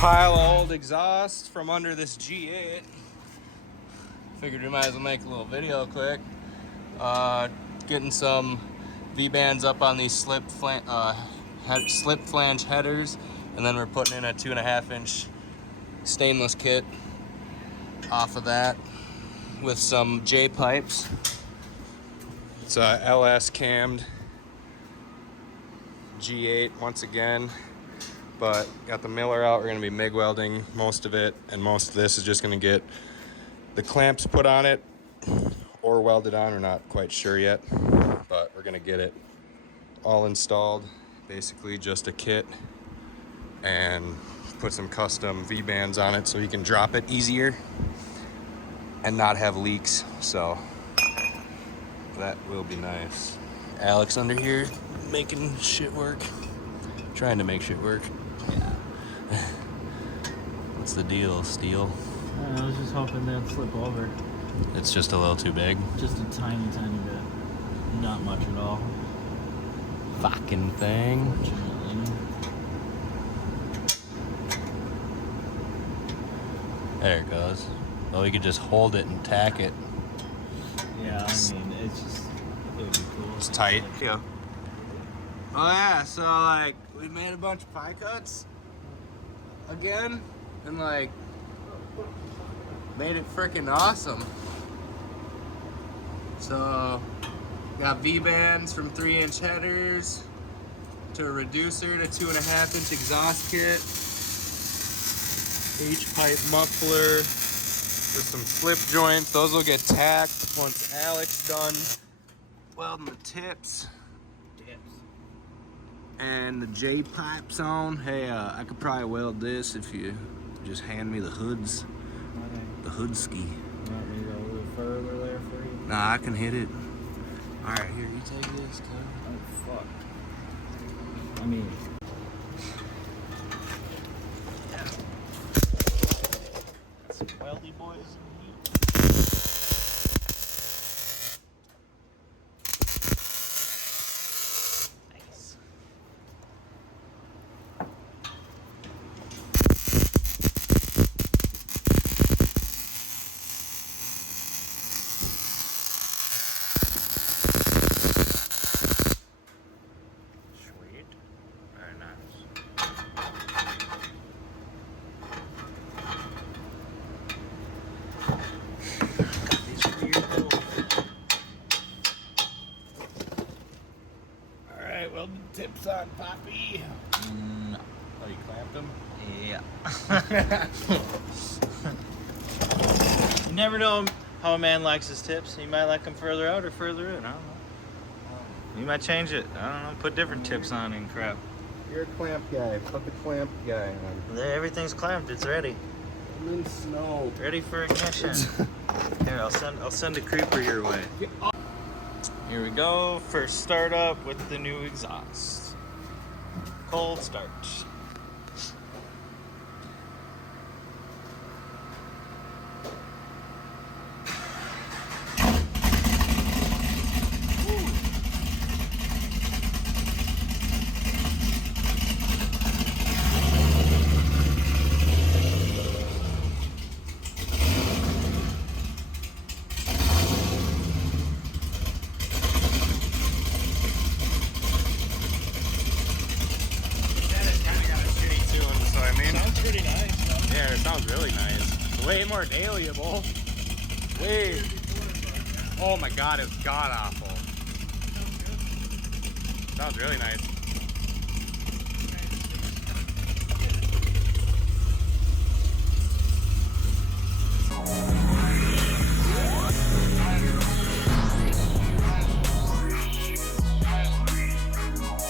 pile of old exhaust from under this G8. Figured we might as well make a little video quick. Getting some Vbands up on these slip flange headers, and then we're putting in a 2.5-inch stainless kit off of that with some J pipes. It's a LS cammed G8 once again, but got the miller out. We're gonna be MIG welding most of it, and most of this is just gonna get the clamps put on it or welded on. We're not quite sure yet, but we're gonna get it all installed. Basically just a kit, and put some custom V-bands on it so you can drop it easier and not have leaks. So that will be nice. Alex under here making shit work, trying to make shit work. Yeah. What's the deal, Steel? I was just hoping they'd flip over. It's just a little too big. Just a tiny bit. Not much at all. Fucking thing. Fortunately. There it goes. Oh, we could just hold it and tack it. Yeah, I mean, it would be cool. It's tight. Yeah. Oh yeah, so like we made a bunch of pie cuts again, and like made it freaking awesome. So got V-bands from 3-inch headers to a reducer to 2.5-inch exhaust kit, H-pipe muffler with some slip joints. Those will get tacked once Alex done welding the tips. And the J pipes on. Hey, I could probably weld this if you just hand me the hoods. Okay. The hood ski. You want me to go a little further there for you? Nah, I can hit it. Alright, here, you take this, cuz. Oh, fuck. I mean... Got some weldy boys in here. Nice. Sweet. Very nice. Got these weird little... Alright, well, the tips on Poppy. No. Oh, you clamped them? Yeah. You never know how a man likes his tips. He might like them further out or further in. I don't know. You might change it. I don't know. Put different tips on and crap. You're a clamp guy. Put the clamp guy on. Everything's clamped. It's ready. In snow. Ready for ignition. Here, I'll send a creeper your way. Here we go. First start up with the new exhaust. Cold start. Sounds pretty nice. Yeah, it sounds really nice. Way more alienable. Way. Oh my god, it's god awful. Sounds really nice.